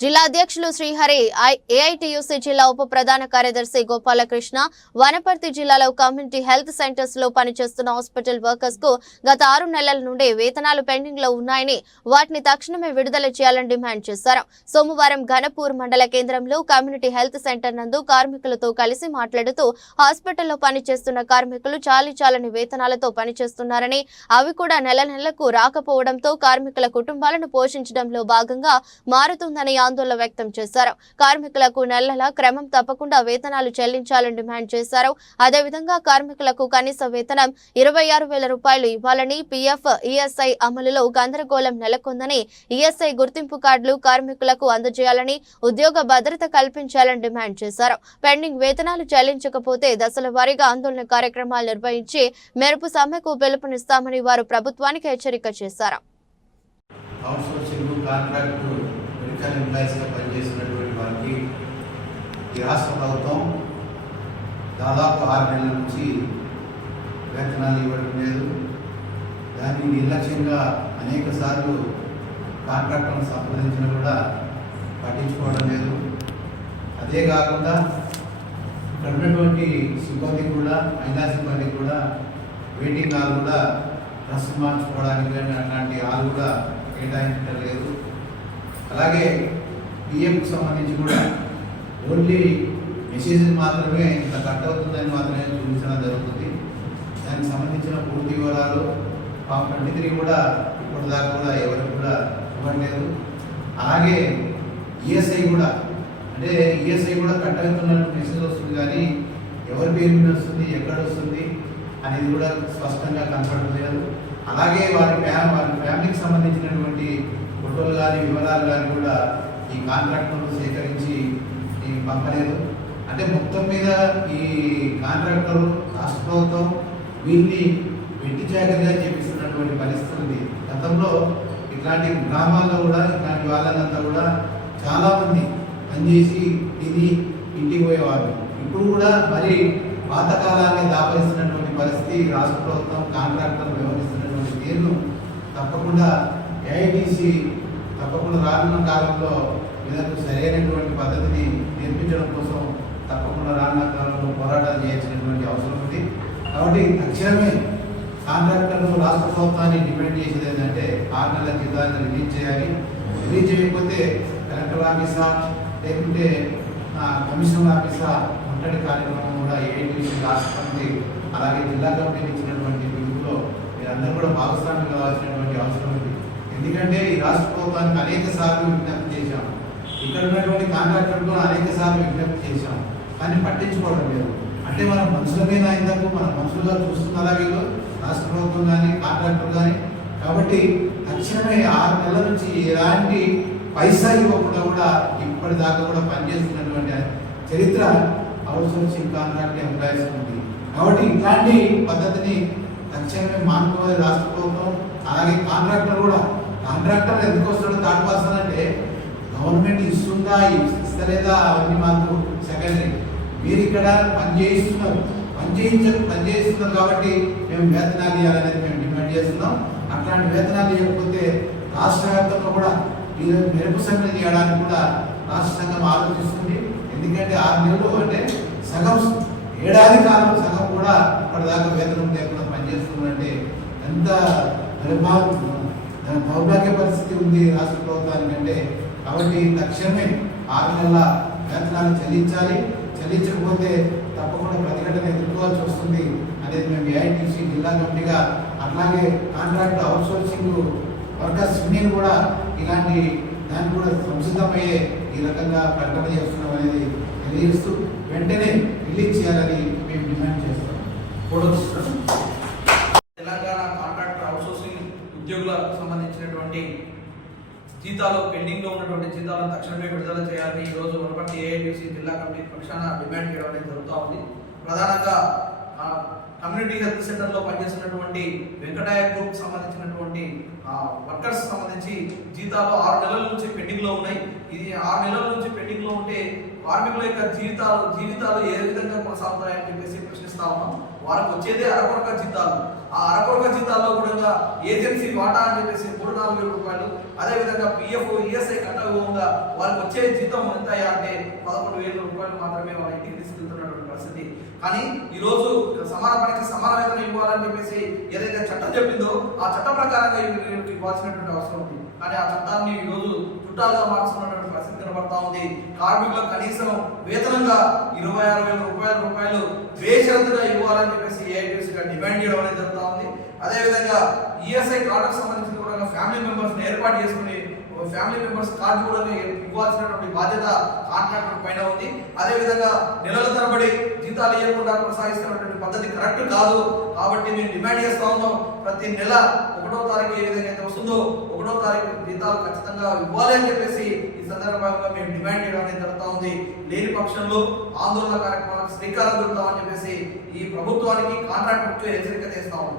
జిల్లా అధ్యక్షులు శ్రీహరి ఏఐటియుసి జిల్లా ఉప ప్రధాన కార్యదర్శి గోపాలకృష్ణ వనపర్తి జిల్లాలో కమ్యూనిటీ హెల్త్ సెంటర్స్లో పనిచేస్తున్న హాస్పిటల్ వర్కర్స్కు గత ఆరు నెలల నుండి వేతనాలు పెండింగ్లో ఉన్నాయని వాటిని తక్షణమే విడుదల చేయాలని డిమాండ్ చేశారు. సోమవారం ఘనపూర్ మండల కేంద్రంలో కమ్యూనిటీ హెల్త్ సెంటర్ నందు కార్మికులతో కలిసి మాట్లాడుతూ హాస్పిటల్లో పనిచేస్తున్న కార్మికులు చాలీ చాలని వేతనాలతో పనిచేస్తున్నారని అవి కూడా నెల నెలకు రాకపోవడంతో కార్మికుల కుటుంబాలను పోషించడంలో భాగంగా మారుతుందని ఆందోళన వ్యక్తం చేశారు. కార్మికులకు నెలల క్రమం తప్పకుండా వేతనాలు చెల్లించాలని డిమాండ్ చేశారు. అదేవిధంగా కార్మికులకు కనీస వేతనం ఇరవై ఆరు వేల రూపాయలు ఇవ్వాలని పీఎఫ్ ఈఎస్ఐ అమలులో గందరగోళం నెలకొందని ఈఎస్ఐ గుర్తింపు కార్డులు కార్మికులకు అందజేయాలని ఉద్యోగ భద్రత కల్పించాలని డిమాండ్ చేశారు. పెండింగ్ వేతనాలు చెల్లించకపోతే దశల వారీగా ఆందోళన కార్యక్రమాలు నిర్వహించి మెరుపు సమ్మెకు పిలుపునిస్తామని వారు ప్రభుత్వానికి హెచ్చరిక చేశారు. అవుట్సోర్సింగ్ ఎంప్లాయీస్గా పనిచేసినటువంటి వారికి ఈ రాష్ట్ర ప్రభుత్వం దాదాపు ఆరు నెలల నుంచి వేతనాలు ఇవ్వడం లేదు. దాన్ని నిర్లక్ష్యంగా అనేక సార్లు కాంట్రాక్టర్లను సంప్రదించినా కూడా పట్టించుకోవడం లేదు. అదే కాకుండా ఇక్కడ ఉన్నటువంటి సిబ్బంది కూడా మహిళా సిబ్బంది కూడా వెయిటింగ్ హాల్ కూడా డ్రెస్ మార్చుకోవడానికి కానీ అలాంటి హాల్ కూడా కేటాయించడం లేదు. అలాగే పిఎఫ్కి సంబంధించి కూడా ఓన్లీ మెసేజ్ మాత్రమే ఇంత కట్ అవుతుందని మాత్రమే చూపించడం జరుగుతుంది. దానికి సంబంధించిన పూర్తి వివరాలు ఫామ్ ట్వంటీ త్రీ కూడా ఇప్పటిదాకా కూడా ఎవరికి కూడా ఇవ్వట్లేదు. అలాగే ఈఎస్ఐ కూడా అంటే ఈఎస్ఐ కూడా కట్ అవుతున్నట్టు మెసేజ్ వస్తుంది కానీ ఎవరి పేరు మీద వస్తుంది ఎక్కడ వస్తుంది అనేది కూడా స్పష్టంగా కనపడలేదు అలాగే వారి ఫ్యా వారి ఫ్యామిలీకి సంబంధించినటువంటి ఫోటోలు కానీ వివరాలు కానీ కూడా ఈ కాంట్రాక్టర్లు సేకరించి ఈ పంపలేదు. అంటే మొత్తం మీద ఈ కాంట్రాక్టర్ రాష్ట్ర ప్రభుత్వం వీరిని వెట్టి జాగ్రత్తగా చేపిస్తున్నటువంటి పరిస్థితి ఉంది. గతంలో ఇట్లాంటి గ్రామాల్లో కూడా ఇట్లాంటి వాళ్ళనంతా కూడా చాలామంది పనిచేసి తిని ఇంటికి పోయేవారు. ఇప్పుడు కూడా మరి పాతకాలాన్ని దాపరిస్తున్నటువంటి పరిస్థితి రాష్ట్ర ప్రభుత్వం కాంట్రాక్టర్ వ్యవహరిస్తున్నటువంటి తీరును తప్పకుండా ఏఐటీసీ తప్పకుండా రానున్న కాలంలో వీళ్ళకు సరైనటువంటి పద్ధతిని నేర్పించడం కోసం తప్పకుండా రానున్న కాలంలో పోరాటాలు చేయాల్సినటువంటి అవసరం ఉంది. కాబట్టి తక్షణమే కాంట్రాక్టర్లు రాష్ట్ర ప్రభుత్వాన్ని డిపెండ్ చేసేది ఏంటంటే ఆరు నెలల జీతాన్ని రిలీజ్ చేయాలి. రిలీజ్ చేయకపోతే కలెక్టర్ ఆఫీసా లేకుంటే కమిషనర్ ఆఫీసా ముట్టడి కార్యక్రమం కూడా ఏఐటీసీ రాష్ట్ర కమిటీ అలాగే జిల్లా కమిటీ ఇచ్చినటువంటి పిలుపులో మీరందరూ కూడా భాగస్వామి కావాల్సినటువంటి అవసరం ఉంది. ఎందుకంటే ఈ రాష్ట్ర ప్రభుత్వానికి అనేక సార్లు విజ్ఞప్తి చేశాము ఇక్కడ ఉన్నటువంటి కాంట్రాక్టర్లు అనేక సార్లు విజ్ఞప్తి చేశాము కానీ పట్టించుకోవడం లేదు. అంటే మన మనుషుల మీద ఇంతకు మన మనుషులుగా చూస్తున్నారా వీళ్ళు? రాష్ట్ర ప్రభుత్వం కానీ కాంట్రాక్టర్ కానీ కాబట్టి తక్షణమే ఆరు నెలల నుంచి ఎలాంటి పైసా ఇవ్వకుండా కూడా ఇప్పటిదాకా కూడా పనిచేస్తున్నటువంటి చరిత్ర అవుట్సోర్సింగ్ కాంట్రాక్ట్ ఎంప్లాయీస్ ఉంది. కాబట్టి ఇట్లాంటి పద్ధతిని తక్షణమే మానుకోవాలి రాష్ట్ర ప్రభుత్వం. అలాగే కాంట్రాక్టర్ కూడా కాంట్రాక్టర్ ఎందుకు వస్తాడు థర్డ్ పర్సన్ అంటే గవర్నమెంట్ ఇస్తుందా ఇస్తలేదా అవన్నీ మాకు సెకండరీ మీరు ఇక్కడ పని చేయిస్తున్నారు. పని చేయించ పని చేయిస్తున్నారు కాబట్టి మేము వేతనాలు ఇవ్వాలనేది మేము డిమాండ్ చేస్తున్నాం. అట్లాంటి వేతనాలు ఇవ్వకపోతే రాష్ట్ర వ్యాప్తంగా కూడా మీరు మెరుపు సంఘం చేయడానికి కూడా రాష్ట్ర సంఘం ఆలోచిస్తుంది. ఎందుకంటే ఆరు నెలలు అంటే సగం ఏడాది కాలం సగం కూడా ఇప్పటిదాకా వేతనం లేకుండా పనిచేస్తుందంటే ఎంత నిర్భా- దౌర్భాగ్య పరిస్థితి ఉంది రాష్ట్ర ప్రభుత్వానికంటే కాబట్టి తక్షణమే ఆరు నెలల వేతనాలు చెల్లించాలి. చెల్లించకపోతే తప్పకుండా ప్రతిఘటన ఎదుర్కోవాల్సి వస్తుంది అనేది మేము ఏఐటీసీ జిల్లా కమిటీగా అట్లాగే కాంట్రాక్ట్ అవుట్సోర్సింగ్ వర్కర్స్ యూనియన్ కూడా ఇలాంటి దాన్ని కూడా సంసిద్ధమయ్యే ఈ రకంగా ప్రకటన చేస్తున్నాం అనేది తెలియజేస్తూ వెంటనే రిలీజ్ చేయాలని మేము డిమాండ్ చేస్తాం కూడా కాంట్రాక్టర్ అవుట్సోర్సింగ్ ఉద్యోగులకు సంబంధించినటువంటి జీతాలు పెండింగ్లో ఉన్నటువంటి జీతాలను తక్షణమే విడుదల చేయాలని ఈ రోజు వనపర్తి ఏఐటీసీ జిల్లా కమిటీ పక్షాన డిమాండ్ చేయడం అనేది జరుగుతూ ఉంది. ప్రధానంగా కమ్యూనిటీ హెల్త్ సెంటర్లో పనిచేస్తున్నటువంటి వెంకటాయ గ్రూప్ సంబంధించినటువంటి వర్కర్స్ సంబంధించి జీతాలు ఆరు నెలల నుంచి పెండింగ్లో ఉన్నాయి. ఇది ఆరు నెలల నుంచి పెండింగ్లో ఉంటే కార్మికుల యొక్క జీవితాలు జీవితాలు ఏ విధంగా కొనసాగుతాయని చెప్పేసి ప్రశ్నిస్తా ఉన్నాం. వారికి వచ్చేదే అరకొరక జీతాలు. ఆ అరకొరక జీతాల్లో కూడా ఏజెన్సీ వాటా అని చెప్పేసి మూడు నాలుగు వేల రూపాయలు. అదేవిధంగా పిఎఫ్ ఈఎస్ఐ కట్టగా వారికి వచ్చే జీతం ఎంత అంటే పదకొండు వేల రూపాయలు మాత్రమే వాళ్ళ ఇంటికి తీసుకెళ్తున్నటువంటి పరిస్థితి. కానీ ఈ రోజు సమాన పనికి సమాన వేతనం ఇవ్వాలని చెప్పేసి ఏదైతే చట్టం చెప్పిందో ఆ చట్టం ప్రకారంగా ఇవ్వాల్సినటువంటి అవసరం ఉంది. కానీ ఆ చట్టాన్ని ఈ రోజు చుట్టాలుగా మార్చుకున్నటువంటి పరిస్థితి కనబడతా ఉంది. కార్మికులకు కనీసం వేతనంగా ఇరవై ఆరు వేల రూపాయల రూపాయలు బేషరతుగా ఇవ్వాలని చెప్పేసి ఏఐటీసీ డిమాండ్ చేయడం అనేది జరుగుతూ ఉంది. అదేవిధంగా ఈఎస్ఐ కార్డుకు సంబంధించిన కూడా ఫ్యామిలీ మెంబర్స్ ఏర్పాటు చేసుకుని ఫ్యామిలీ మెంబర్స్ కార్డు కూడా ఇవ్వాల్సినటువంటి బాధ్యత కాంట్రాక్టర్ పైన ఉంది. అదే విధంగా నెలల తరబడి జీతాలు ఇవ్వకుండా కొనసాగిస్తున్నటువంటి పద్ధతి కరెక్ట్ కాదు. కాబట్టి మేము డిమాండ్ చేస్తా ఉన్నాం ప్రతి నెల ఒకటో తారీఖు ఏ విధంగా అయితే వస్తుందో ఒకటో తారీఖు జీతాలు ఖచ్చితంగా ఇవ్వాలి అని చెప్పేసి ఈ సందర్భంగా మేము డిమాండ్ చేయడం అనేది జరుగుతా ఉంది. లేని పక్షంలో ఆందోళన కార్యక్రమాలకు శ్రీకారం చుడతామని చెప్పేసి ఈ ప్రభుత్వానికి కాంట్రాక్ట్ హెచ్చరిక చేస్తా ఉన్నాం.